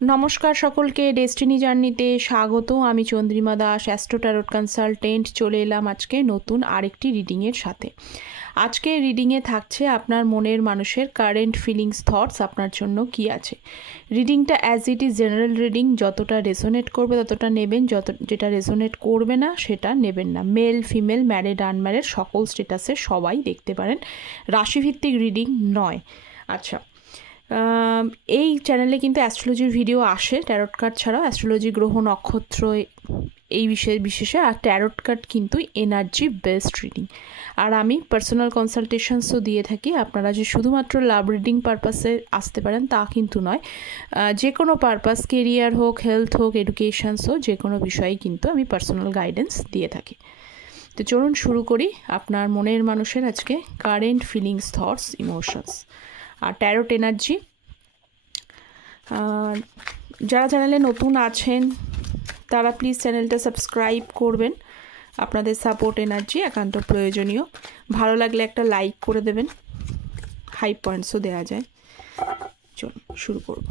নমস্কার সকলকে ডেস্টিনি জার্নিতে স্বাগত। আমি Chandrima Das astro tarot consultant চলে এলাম আজকে নতুন আরেকটি রিডিংয়ের সাথে। আজকে রিডিংয়ে থাকছে আপনার মনের মানুষের কারেন্ট ফিলিংস থটস আপনার জন্য কি আছে। রিডিংটা as it is general reading যতটা রেজোনেট করবে, ততটা নেবেন, যত যেটা রেজোনেট করবে না, সেটা নেবেন না। মেল ফিমেল ম্যারিড আনম্যারিড সকল স্টেটাসে সবাই দেখতে পারেন। রাশিভিত্তিক রিডিং নয়। আচ্ছা এই চ্যানেলে কিন্তু অ্যাস্ট্রোলজির ভিডিও আসে ট্যারট কার্ড ছাড়াও অ্যাস্ট্রোলজি গ্রহ, নক্ষত্র, এই বিষয়ে বিশেষে, আর ট্যারট কার্ড কিন্তু এনার্জি বেস্ট রিডিং আর আমি পার্সোনাল কনসালটেশনসও দিয়ে থাকি, আপনারা যে শুধুমাত্র লাভ রিডিং পারপাসে আসতে পারেন, তা কিন্তু নয়। যে কোনো পারপাস কেরিয়ার হোক হেলথ হোক এডুকেশানস হোক যে কোনো বিষয়ে কিন্তু আমি পার্সোনাল গাইডেন্স দিয়ে থাকি। তো চলুন শুরু করি, আপনার মনের মানুষের আজকে কারেন্ট ফিলিংস থটস ইমোশনস আর ট্যারোট এনার্জি যারা চ্যানেলে নতুন আছেন, তারা প্লিজ চ্যানেলটা সাবস্ক্রাইব করবেন। আপনাদের সাপোর্ট এনার্জি একান্ত প্রয়োজনীয়। ভালো লাগলে একটা লাইক করে দেবেন। হাই পয়েন্টসও দেওয়া যায়। চলুন, শুরু করব।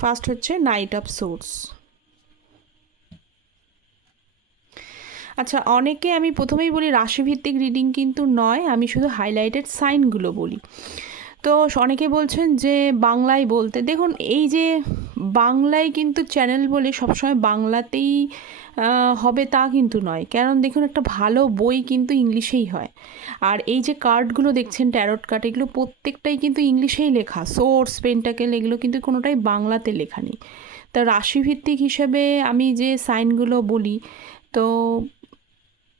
ফার্স্ট হচ্ছে নাইট অফ সোর্স আচ্ছা অনেকে আমি প্রথমেই বলি রাশিভিত্তিক রিডিং কিন্তু নয়, আমি শুধু হাইলাইটেড সাইনগুলো বলি। তো অনেকে বলছেন যে বাংলায় বলতে, দেখুন এই যে বাংলায় কিন্তু চ্যানেল বলে সবসময় বাংলাতেই হবে তা কিন্তু নয়। কারণ দেখুন একটা ভালো বই কিন্তু ইংলিশেই হয়। আর এই যে কার্ডগুলো দেখছেন, ট্যারট কার্ড, এগুলো প্রত্যেকটাই কিন্তু ইংলিশেই লেখা। সোর্স, পেন্টাকেল, এগুলো কিন্তু কোনোটাই বাংলাতে লেখা নেই। তা রাশিভিত্তিক হিসেবে আমি যে সাইনগুলো বলি, তো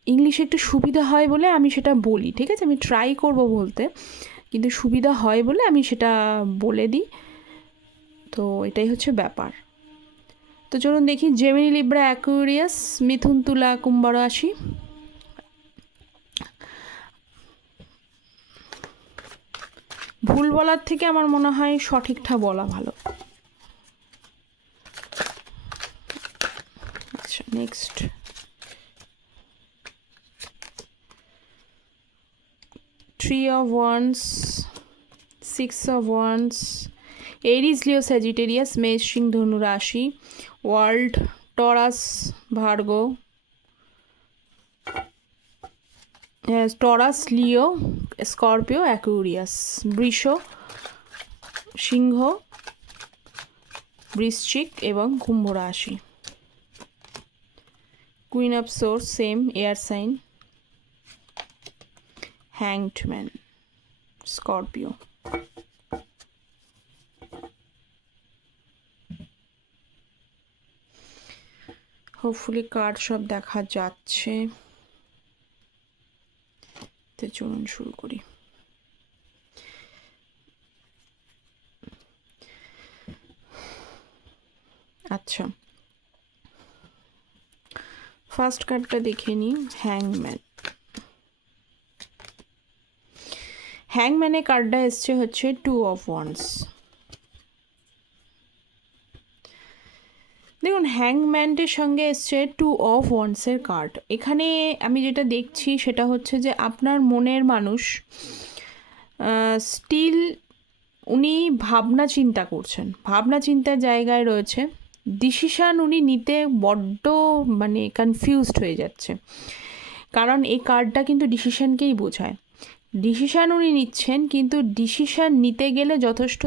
ইংলিশে একটু সুবিধা হয় বলে আমি সেটা বলি, ঠিক আছে? আমি ট্রাই করব বলতে, কিন্তু সুবিধা হয় বলে আমি সেটা বলে দিই। তো এটাই হচ্ছে ব্যাপার। তো চলুন দেখি জেমিনি লিব্রা অ্যাকুরিয়াস মিথুন তুলা কুম্ভ রাশি ভুল বলার থেকে আমার মনে হয় সঠিকটা বলা ভালো। আচ্ছা next three of wands, six of wands. Aries, leo, sagittarius মেষ ধনু রাশি world Taurus Virgo Taurus Leo Scorpio Aquarius বৃষ সিংহ বৃশ্চিক এবং কুম্ভ রাশি queen of swords same air sign hanged man, scorpio. Hopefully card সব দেখা যাচ্ছে। তো চলুন শুরু করি। আচ্ছা। ফার্স্ট কার্ডটা দেখে নিই হ্যাংম্যান হ্যাংম্যানে কার্ডটা এসছে হচ্ছে টু অফ ওয়ান্স দেখুন হ্যাংম্যানটির সঙ্গে এসছে টু অফ ওয়ান্সের কার্ড এখানে আমি যেটা দেখছি সেটা হচ্ছে যে আপনার মনের মানুষ স্টিল উনি ভাবনা চিন্তা করছেন। ভাবনা চিন্তার জায়গায় রয়েছে। ডিসিশান উনি নিতে বড্ড মানে কনফিউজড হয়ে যাচ্ছে। কারণ এই কার্ডটা কিন্তু ডিসিশানকেই বোঝায়। ডিসিশান উনি নিচ্ছেন, কিন্তু ডিসিশান নিতে গেলে যথেষ্ট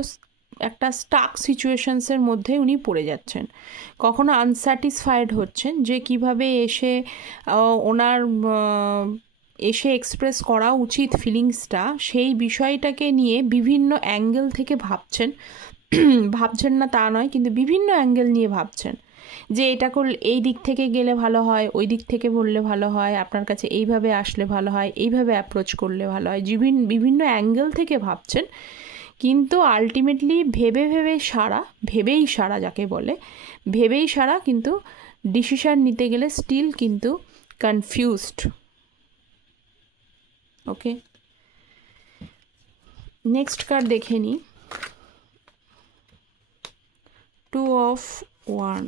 একটা স্টাক সিচুয়েশনসের মধ্যে উনি পড়ে যাচ্ছেন। কখনো আনস্যাটিসফাইড হচ্ছেন যে কীভাবে এসে ওনার এসে এক্সপ্রেস করা উচিত ফিলিংসটা সেই বিষয়টাকে নিয়ে বিভিন্ন অ্যাঙ্গেল থেকে ভাবছেন। ভাবছেন না তা নয়, কিন্তু বিভিন্ন অ্যাঙ্গেল নিয়ে ভাবছেন। যে এটা করলে এই দিক থেকে গেলে ভালো হয়, ওই দিক থেকে বললে ভালো হয়, আপনার কাছে এইভাবে আসলে ভালো হয়, এইভাবে অ্যাপ্রোচ করলে ভালো হয়, বিভিন্ন বিভিন্ন অ্যাঙ্গেল থেকে ভাবছেন। কিন্তু আলটিমেটলি ভেবে ভেবে সারা ভেবেই সারা যাকে বলে, ভেবেই সারা কিন্তু ডিসিশান নিতে গেলে স্টিল কিন্তু কনফিউজড ওকে নেক্সট কার্ড দেখে নিই। Two of one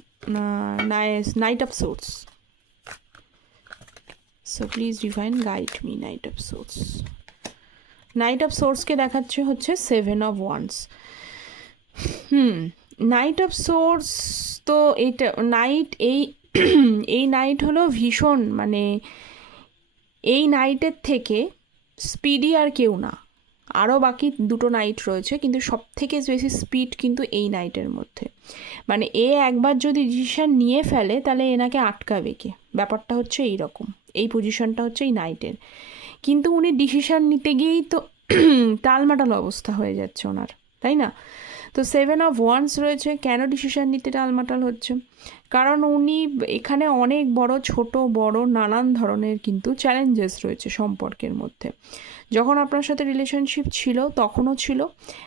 knight of swords so please define guide me knight of swords knight of সোর্সকে দেখাচ্ছে হচ্ছে seven of wands hmm knight of swords তো এইটা নাইট এই এই নাইট হলো ভীষণ মানে এই নাইটের থেকে স্পিডি আর কেউ না। আরও বাকি দুটো নাইট রয়েছে, কিন্তু সব থেকে বেশি স্পিড কিন্তু এই নাইটের মধ্যে। মানে এ একবার যদি ডিসিশান নিয়ে ফেলে, তাহলে এনাকে আটকাবে কে? ব্যাপারটা হচ্ছে এই রকম এই পজিশনটা হচ্ছে এই নাইটের কিন্তু উনি ডিসিশান নিতে গিয়েই তো টালমাটাল অবস্থা হয়ে যাচ্ছে ওনার, তাই না? তো সেভেন অফ ওয়ান্স রয়েছে, কেন ডিসিশন নিতে টালমাটাল হচ্ছে? কারণ উনি এখানে অনেক বড়, ছোট, বড়, নানান ধরনের কিন্তু চ্যালেঞ্জেস রয়েছে সম্পর্কের মধ্যে। যখন আপনার সাথে রিলেশনশিপ ছিল, তখনও ছিল,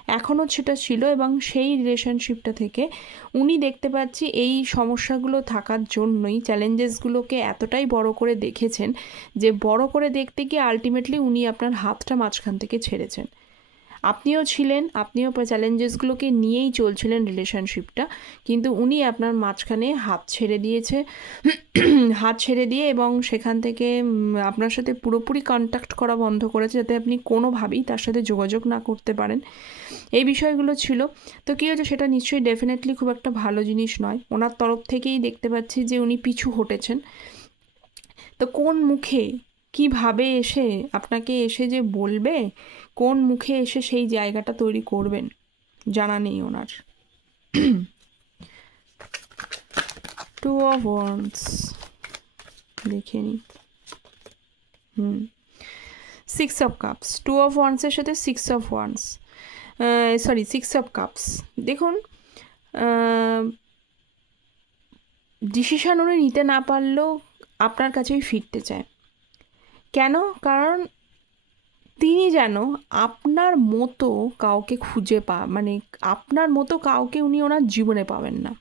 এখনও সেটা ছিল এবং সেই রিলেশনশিপটা থেকে উনি দেখতে পাচ্ছি এই সমস্যাগুলো থাকার জন্যই চ্যালেঞ্জেসগুলোকে এতটাই বড় করে দেখেছেন যে বড় করে দেখতে গিয়ে আলটিমেটলি উনি আপনার হাতটা মাঝখান থেকে ছেড়েছেন। আপনিও ছিলেন, আপনিও চ্যালেঞ্জেসগুলোকে নিয়েই চলছিলেন রিলেশনশিপটা কিন্তু উনি আপনার মাঝখানে হাত ছেড়ে দিয়েছে। হাত ছেড়ে দিয়ে এবং সেখান থেকে আপনার সাথে পুরোপুরি কন্ট্যাক্ট করা বন্ধ করেছে যাতে আপনি কোনোভাবেই তার সাথে যোগাযোগ না করতে পারেন। এই বিষয়গুলো ছিল। তো কী হয়েছে সেটা নিশ্চয়ই ডেফিনেটলি খুব একটা ভালো জিনিস নয়। ওনার তরফ থেকেই দেখতে পাচ্ছি যে উনি পিছু হটেছেন। তো কোন মুখে কীভাবে এসে আপনাকে এসে যে বলবে, কোন মুখে এসে সেই জায়গাটা তৈরি করবেন, জানা নেই ওনার। টু অফ ওয়ান্স দেখে নি। হুম। Six of cups two of ওয়ান্সের সাথে six of wands sorry six of cups দেখুন ডিসিশন উনি নিতে না পারলেও আপনার কাছেই ফিরতে চায়। কেন? কারণ তিনি যেন আপনার মতো কাউকে খুঁজে পা মানে আপনার মতো কাউকে উনি ওনার জীবনে পাবেন না।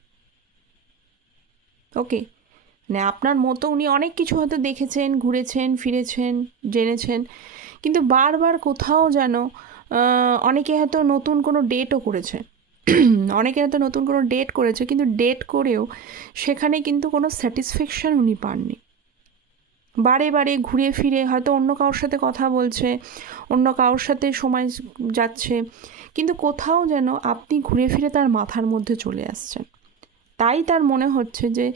ওকে? মানে আপনার মতো উনি অনেক কিছু হয়তো দেখেছেন, ঘুরেছেন, ফিরেছেন, জেনেছেন, কিন্তু বারবার কোথাও যেন অনেকে হয়তো নতুন কোনো ডেটও করেছে। অনেকে হয়তো নতুন কোনো ডেট করেছে, কিন্তু ডেট করেও সেখানে কিন্তু কোনো স্যাটিসফ্যাকশান উনি পাননি। বারে বারে ঘুরে ফিরে হয়তো অন্য কারোর সাথে কথা বলছে, অন্য কারোর সাথে সময় যাচ্ছে। কিন্তু কোথাও যেন আপনি ঘুরে ফিরে তার মাথার মধ্যে চলে আসছেন। তাই তার মনে হচ্ছে যে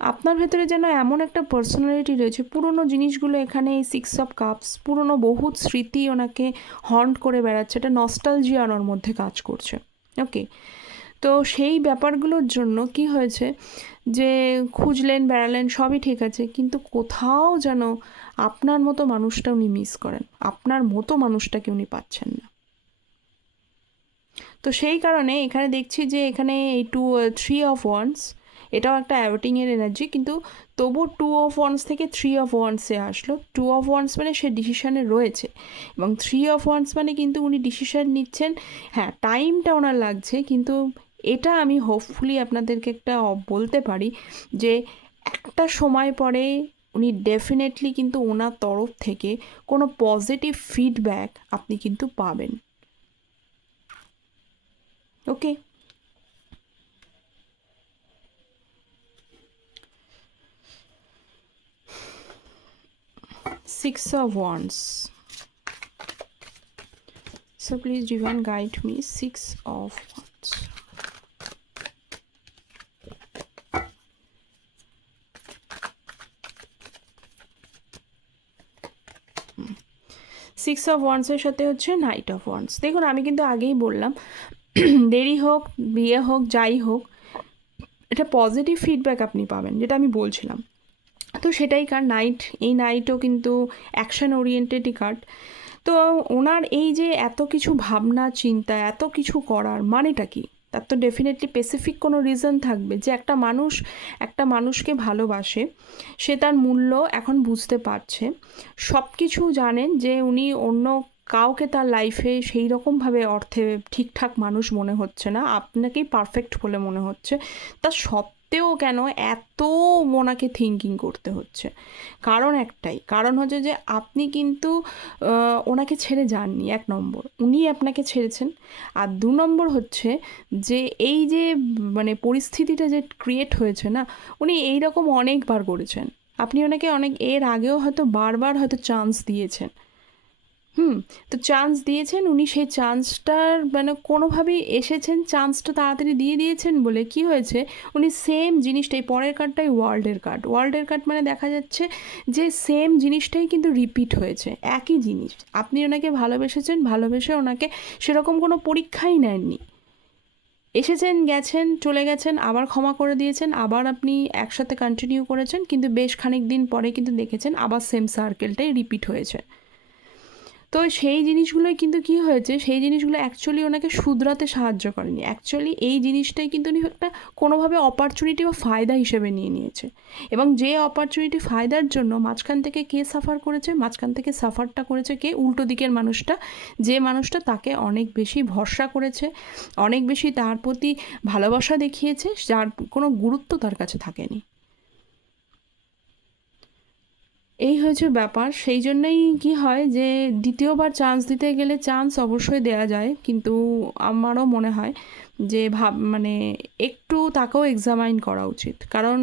আপনার ভেতরে যেন এমন একটা পার্সোনালিটি রয়েছে, পুরনো জিনিসগুলো এখানে এই সিক্স অফ কাপস পুরনো বহুত স্মৃতি ওনাকে হন্ট করে বেড়াচ্ছে। এটা নস্টালজিয়া ওনার মধ্যে কাজ করছে। ওকে তো সেই ব্যাপারগুলোর জন্য কি হয়েছে যে খুঁজলেন, বেড়ালেন, সবই ঠিক আছে, কিন্তু কোথাও যেন আপনার মতো মানুষটা উনি মিস করেন। আপনার মতো মানুষটাকে উনি পাচ্ছেন না। তো সেই কারণে এখানে দেখছি যে এখানে এই টু থ্রি অফ ওয়ান্স এটাও একটা অ্যাভোটিংয়ের এনার্জি কিন্তু তবু টু অফ ওয়ান্স থেকে থ্রি অফ ওয়ান্সে আসলো। টু অফ ওয়ান্স মানে সে ডিসিশানে রয়েছে এবং থ্রি অফ ওয়ান্স মানে কিন্তু উনি ডিসিশান নিচ্ছেন। হ্যাঁ টাইমটা ওনার লাগছে, কিন্তু এটা আমি হোপফুলি আপনাদেরকে একটা বলতে পারি যে একটা সময় পরে উনি ডেফিনেটলি কিন্তু ওনার তরফ থেকে কোনো পজিটিভ ফিডব্যাক আপনি কিন্তু পাবেন। Okay six of wands. So please divine guide me. Six of wands. Six of ওয়ান্সের সাথে হচ্ছে নাইট অফ ওয়ান্স দেখুন, আমি কিন্তু আগেই বললাম, দেরি হোক, বিয়ে হোক, যাই হোক এটা পজিটিভ ফিডব্যাক আপনি পাবেন, যেটা আমি বলছিলাম। তো সেটাই কার নাইট এই নাইটও কিন্তু অ্যাকশন ওরিয়েন্টেডই কার্ড তো ওনার এই যে এত কিছু ভাবনা, চিন্তা, এত কিছু করার মানেটা কি? তার তো ডেফিনেটলি স্পেসিফিক কোনো রিজন থাকবে যে একটা মানুষ, একটা মানুষকে ভালোবাসে, সে তার মূল্য এখন বুঝতে পারছে। সব কিছু জানেন যে উনি অন্য কাউকে তার লাইফে সেই রকমভাবে অর্থে ঠিকঠাক মানুষ মনে হচ্ছে না, আপনাকেই পারফেক্ট বলে মনে হচ্ছে। তা সত্ত্বেও কেন এত ওনাকে থিঙ্কিং করতে হচ্ছে? কারণ একটাই, কারণ হচ্ছে যে আপনি কিন্তু ওনাকে ছেড়ে যাননি, এক নম্বর। উনি আপনাকে ছেড়েছেন। আর দু নম্বর হচ্ছে যে এই যে মানে পরিস্থিতিটা যে ক্রিয়েট হয়েছে না, উনি এই রকম অনেকবার করেছেন। আপনি ওনাকে অনেক, এর আগেও হয়তো বারবার হয়তো চান্স দিয়েছেন। হুম, তো চান্স দিয়েছেন, উনি সেই চান্সটার মানে কোনোভাবেই এসেছেন চান্সটা তাড়াতাড়ি দিয়ে দিয়েছেন বলে কি হয়েছে? উনি সেম জিনিসটাই, পরের কার্ডটাই ওয়ার্ল্ডের কার্ড ওয়ার্ল্ডের কার্ড মানে দেখা যাচ্ছে যে সেম জিনিসটাই কিন্তু রিপিট হয়েছে, একই জিনিস। আপনি ওনাকে ভালোবেসেছেন, ভালোবেসে ওনাকে সেরকম কোনো পরীক্ষাই নেননি। এসেছেন, গেছেন, চলে গেছেন, আবার ক্ষমা করে দিয়েছেন, আবার আপনি একসাথে কন্টিনিউ করেছেন, কিন্তু বেশ খানিক দিন পরে কিন্তু দেখেছেন আবার সেম সার্কেলটাই রিপিট হয়েছে। তো সেই জিনিসগুলোই কিন্তু কি হয়েছে, সেই জিনিসগুলো অ্যাকচুয়ালি ওনাকে শুধরাতে সাহায্য করেনি। অ্যাকচুয়ালি এই জিনিসটাই কিন্তু উনি একটা কোনোভাবে অপরচুনিটি বা ফায়দা হিসেবে নিয়ে নিয়েছে। এবং যে অপরচুনিটি ফায়দার জন্য মাঝখান থেকে কে সাফার করেছে, মাঝখান থেকে সাফারটা করেছে কে? উল্টো দিকের মানুষটা। যে মানুষটা তাকে অনেক বেশি ভরসা করেছে, অনেক বেশি তার প্রতি ভালোবাসা দেখিয়েছে, যার কোনো গুরুত্ব তার কাছে থাকেনি। এই হয়েছে ব্যাপার। সেই জন্যই কি হয় যে, দ্বিতীয়বার চান্স দিতে গেলে চান্স অবশ্যই দেয়া যায়। কিন্তু আমারও মনে হয় যে, ভাব মানে একটু তাকেও এক্সামাইন করা উচিত। কারণ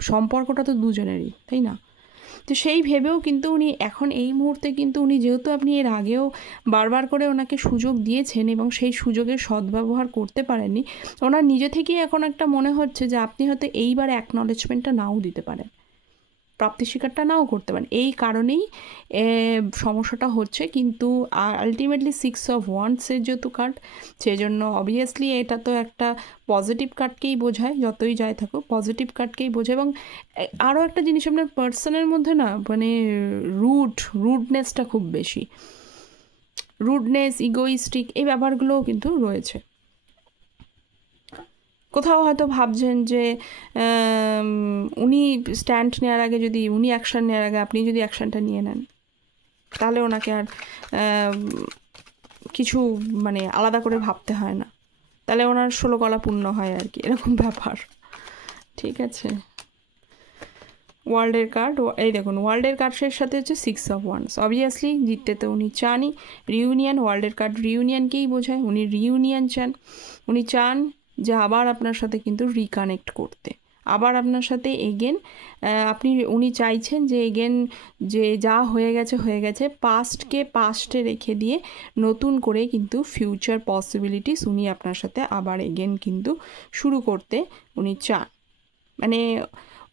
সম্পর্কটা তো দুজনেরই, তাই না? তো সেই ভেবেও কিন্তু উনি এখন এই মুহূর্তে কিন্তু উনি যেহেতু আপনি এর আগেও বারবার করে ওনাকে সুযোগ দিয়েছেন এবং সেই সুযোগের সদ্ব্যবহার করতে পারেননি, ওনার নিজে থেকেই এখন একটা মনে হচ্ছে যে, আপনি হয়তো এইবার অ্যাকনলেজমেন্টটা নাও দিতে পারেন। প্রাপ্তি স্বীকারটা নাও করতে পারেন। এই কারণেই সমস্যাটা হচ্ছে। কিন্তু আলটিমেটলি সিক্স অফ ওয়ান্সের যেহেতু কার্ড সেই জন্য অবভিয়াসলি এটা তো একটা পজিটিভ কার্ডকেই বোঝায়, যতই যাই থাকুক পজিটিভ কার্ডকেই বোঝায়। এবং আরও একটা জিনিস আপনার পার্সনের মধ্যে না মানে রুড রুডনেসটা খুব বেশি। রুডনেস ইগোইস্টিক এই ব্যাপারগুলোও কিন্তু রয়েছে। কোথাও হয়তো ভাবছেন যে উনি স্ট্যান্ড নেওয়ার আগে যদি, উনি অ্যাকশান নেওয়ার আগে আপনি যদি অ্যাকশানটা নিয়ে নেন, তাহলে ওনাকে আর কিছু মানে আলাদা করে ভাবতে হয় না। তাহলে ওনার ষোলো কলা পূর্ণ হয় আর কি, এরকম ব্যাপার। ঠিক আছে। ওয়ার্ল্ডের কার্ড, এই দেখুন, ওয়ার্ল্ডের কার্ডের সাথে হচ্ছে সিক্স অফ ওয়ান্স অবভিয়াসলি জিততে তো উনি চানই। রিউনিয়ন ওয়ার্ল্ডের কার্ড রিউনিয়নকেই বোঝায়? উনি রিউনিয়ন চান। উনি চান যে আবার আপনার সাথে কিন্তু রিকানেক্ট করতে। আবার আপনার সাথে এগেন আপনি উনি চাইছেন যে এগেন যে যা হয়ে গেছে হয়ে গেছে পাস্টকে পাস্টে রেখে দিয়ে নতুন করে কিন্তু ফিউচার পসিবিলিটিস উনি আপনার সাথে আবার এগেন কিন্তু শুরু করতে উনি চান। মানে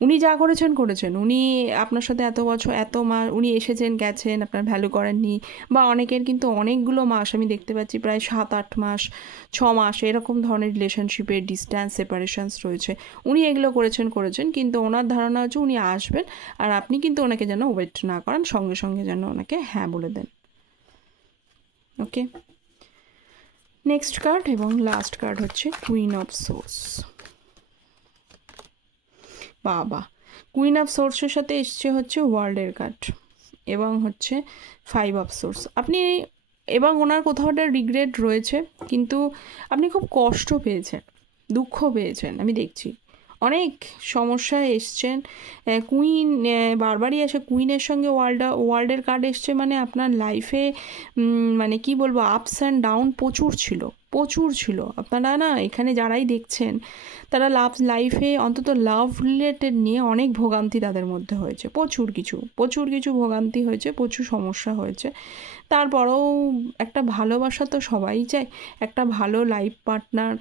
উনি যা করেছেন করেছেন। উনি আপনার সাথে এত বছর, এত মাস উনি এসেছেন, গেছেন, আপনার ভ্যালু করেননি বা অনেকের কিন্তু অনেকগুলো মাস আমি দেখতে পাচ্ছি, প্রায় সাত, আট মাস, ছ মাস এরকম ধরনের রিলেশনশিপের ডিস্ট্যান্স সেপারেশনস রয়েছে। উনি এগুলো করেছেন করেছেন, কিন্তু ওনার ধারণা হচ্ছে উনি আসবেন আর আপনি কিন্তু ওনাকে যেন ওয়েট না করেন, সঙ্গে সঙ্গে যেন ওনাকে হ্যাঁ বলে দেন। ওকে নেক্সট কার্ড এবং লাস্ট কার্ড হচ্ছে কুইন অফ সোর্স বাবা। কুইন অফ সোর্সের সাথে এসছে হচ্ছে ওয়ার্ল্ডের কার্ড এবং হচ্ছে ফাইভ অফ সোর্স আপনি এবং ওনার কোথাও একটা রিগ্রেট রয়েছে, কিন্তু আপনি খুব কষ্ট পেয়েছেন, দুঃখ পেয়েছেন, আমি দেখছি। অনেক সমস্যায় এসছেন। কুইন বারবারই আসে কুইনের সঙ্গে ওয়ার্ল্ড ওয়ার্ল্ডের কার্ড এসছে মানে আপনার লাইফে মানে কি বলব আপস অ্যান্ড ডাউন প্রচুর ছিল। প্রচুর ছিল। আপনারা না এখানে যারাই দেখছেন, তারা লাভ লাইফে অন্তত লাভ রিলেটেড নিয়ে অনেক ভোগান্তি তাদের মধ্যে হয়েছে। প্রচুর কিছু প্রচুর কিছু ভোগান্তি হয়েছে, প্রচুর সমস্যা হয়েছে। তারপরেও একটা ভালোবাসা তো সবাই চায়, একটা ভালো লাইফ পার্টনার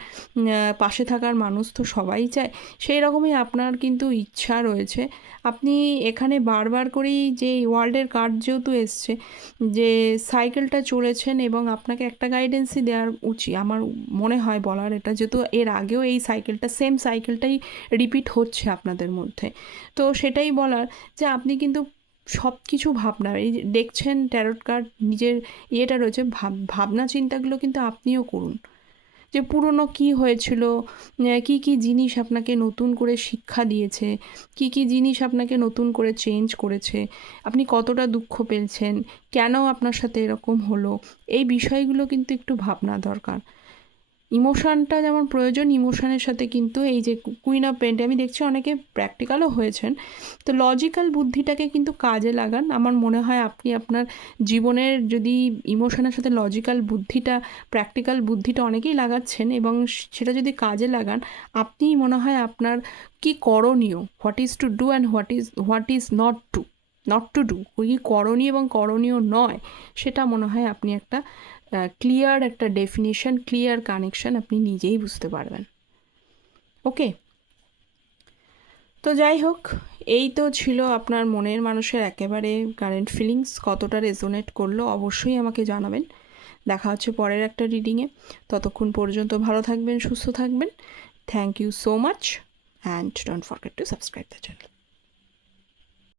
পাশে থাকার মানুষ তো সবাই চায়। সেই রকমই আপনার কিন্তু ইচ্ছা রয়েছে। আপনি এখানে বারবার করেই যে ওয়ার্ল্ডের কার্ড যেহেতু এসছে, যে সাইকেলটা চলেছেন এবং আপনাকে একটা গাইডেন্সই দেওয়ার উচিত আমার মনে হয় বলার এটা, যেহেতু এর আগেও এই সাইকেলটা সেম সাইকেলটাই রিপিট হচ্ছে আপনাদের মধ্যে। তো সেটাই বলার যে আপনি কিন্তু সব কিছু ভাবনা এই দেখছেন ট্যারট কার্ড নিজের ইয়েটা রয়েছে, ভাব ভাবনা চিন্তাগুলো কিন্তু আপনিও করুন। যে পুরনো কি হয়েছিল কি কি জিনিস আপনাকে নতুন করে শিক্ষা দিয়েছে, কি কি জিনিস আপনাকে নতুন করে চেঞ্জ করেছে, আপনি কতটা দুঃখ পেয়েছেন, কেন আপনার সাথে এরকম হলো, এই বিষয়গুলো কিন্তু একটু ভাবনা দরকার। ইমোশানটা যেমন প্রয়োজন ইমোশানের সাথে কিন্তু এই যে কুইন অফ পেন্ট আমি দেখছি অনেকে প্র্যাকটিক্যালও হয়েছেন। তো লজিক্যাল বুদ্ধিটাকে কিন্তু কাজে লাগান। আমার মনে হয় আপনি আপনার জীবনের যদি ইমোশনের সাথে লজিক্যাল বুদ্ধিটা প্র্যাকটিক্যাল বুদ্ধিটা অনেকেই লাগাচ্ছেন এবং সেটা যদি কাজে লাগান, আপনিই মনে হয় আপনার কি করণীয়? What is to do and what is what is not to not to do ওই করণীয় এবং করণীয় নয়, সেটা মনে হয় আপনি একটা ক্লিয়ার একটা ডেফিনেশন ক্লিয়ার কানেকশন আপনি নিজেই বুঝতে পারবেন। ওকে তো যাই হোক, এই তো ছিল আপনার মনের মানুষের একেবারে কারেন্ট ফিলিংস কতটা রেজোনেট করল অবশ্যই আমাকে জানাবেন। দেখা হচ্ছে পরের একটা রিডিংয়ে ততক্ষণ পর্যন্ত ভালো থাকবেন, সুস্থ থাকবেন। Thank you so much and don't forget to subscribe the channel